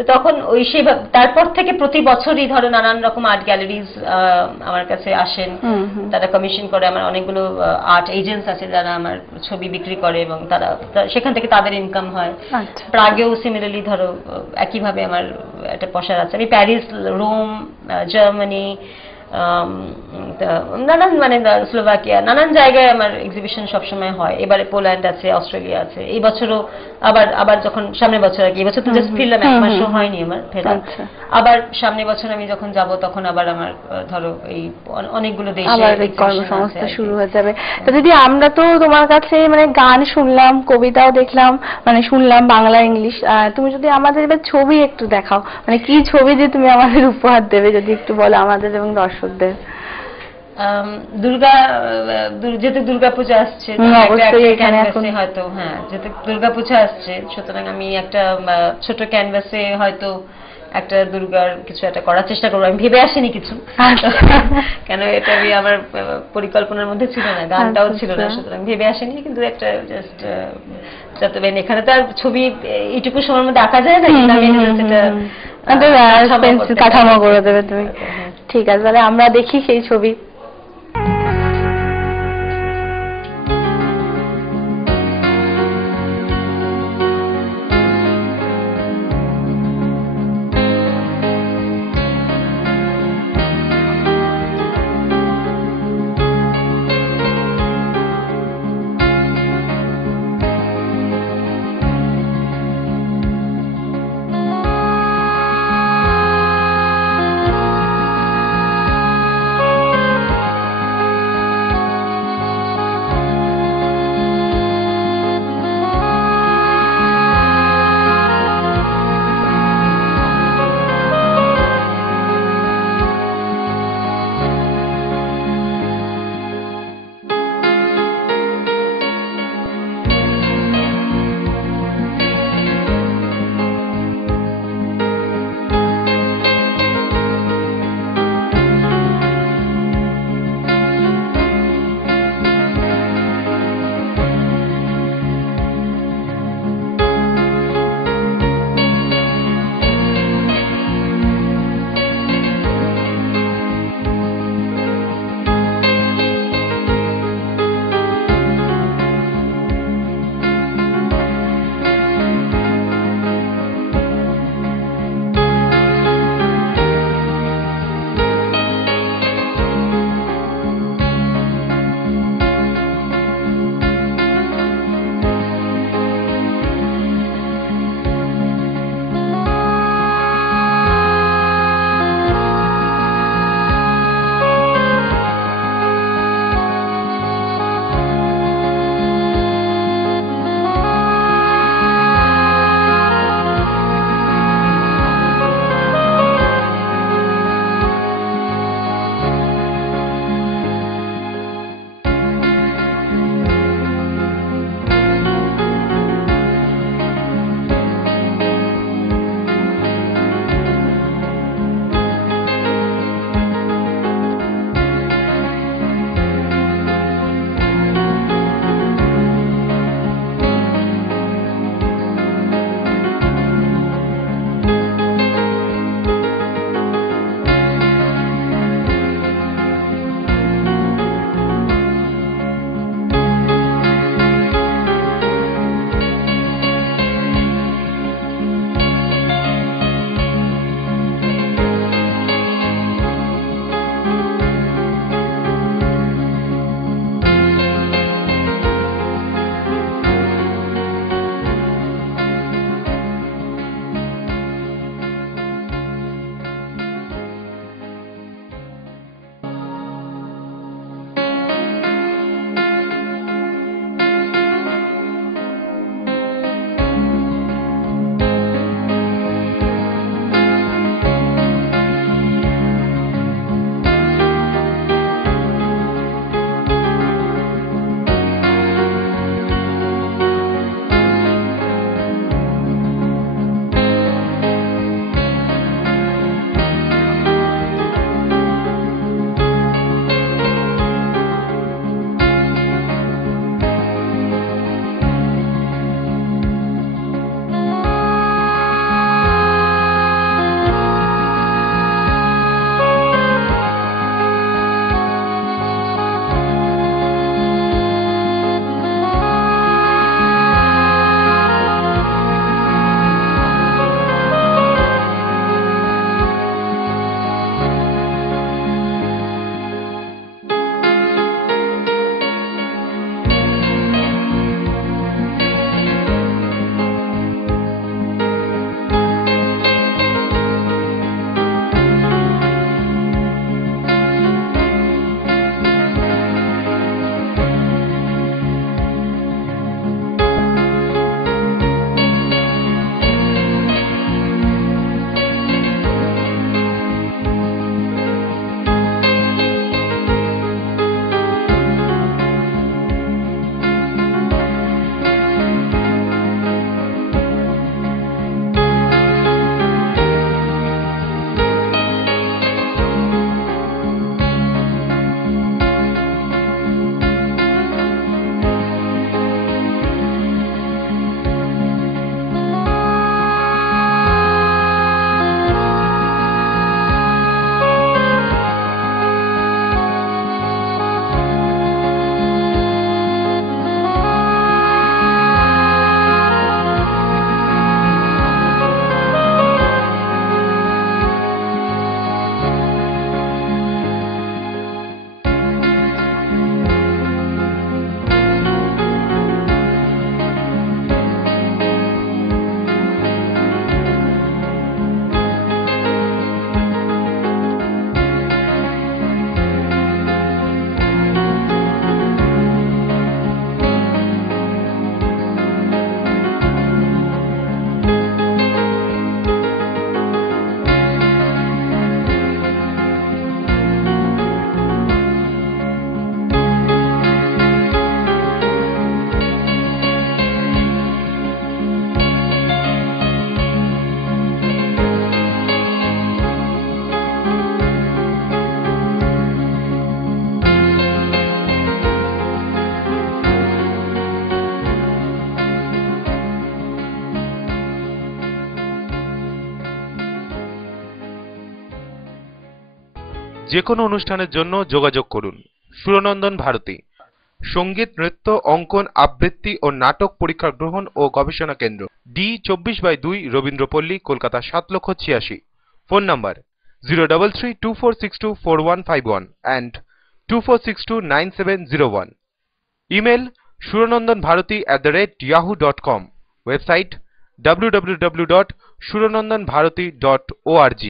তো তখন ওই সেভাবে তারপর থেকে প্রতি বছরই ধরো নানান রকম আর্ট গ্যালারিজ আমার কাছে আসেন, তারা কমিশন করে। আমার অনেকগুলো আর্ট এজেন্টস আছে যারা আমার ছবি বিক্রি করে এবং তারা সেখান থেকে তাদের ইনকাম হয়। প্রাগেও সিমিলারলি ধরো একইভাবে আমার একটা পসার আছে। আমি প্যারিস, রোম, জার্মানি, নানান মানে স্লোভাকিয়া, নানান জায়গায় আমার এক্সিবিশন সবসময় হয়। এবারে পোল্যান্ড আছে, অস্ট্রেলিয়া আছে, এই বছরও আবার যখন সামনের বছর আর কি, এবছর তো জাস্ট ফিরলাম, এক মাসও হয়নি আমার ফেরা। আবার সামনের বছর আমি যখন যাব তখন আবার আমার ধরো এই অনেকগুলো দেশে আবার কর্মসংস্থান শুরু হয়ে যাবে। তো দিদি আমরা তো তোমার কাছে মানে গান শুনলাম, কবিতাও দেখলাম, মানে শুনলাম বাংলা ইংলিশ, তুমি যদি আমাদের এবার ছবি একটু দেখাও, মানে কি ছবি যে তুমি আমাদের উপহার দেবে যদি একটু বলো আমাদের এবং দর্শকদের। যেহেতু দুর্গাপূজা আসছে হয়তো, হ্যাঁ যেহেতু দুর্গাপূজা আসছে, সুতরাং আমি একটা ছোট ক্যানভাসে হয়তো একটা দুর্গার কিছু একটা করার চেষ্টা করবো। আমি ভেবে আসিনি কিছু, কেন এটা আমার পরিকল্পনার মধ্যে ছিল না, গানটাও ছিল না, সুতরাং ভেবে আসেনি। কিন্তু একটা জাস্ট যাতে এখানে তো আর ছবি এইটুকু সময়ের মধ্যে আঁকা যায় না, কিন্তু আমি সেটা কাঠামো করে দেবে তুমি। ঠিক আছে, তাহলে আমরা দেখি সেই ছবি। যে কোনো অনুষ্ঠানের জন্য যোগাযোগ করুন। সুরনন্দন ভারতী, সঙ্গীত, নৃত্য, অঙ্কন, আবৃত্তি ও নাটক পরীক্ষা গ্রহণ ও গবেষণা কেন্দ্র, D 24/2 Rabindrapalli, Kolkata ৭,86,০০০। Phone number 0332462451 and 24629701। Email suranandanbharati@yahoo.com। Website www.suranandanbharati.org।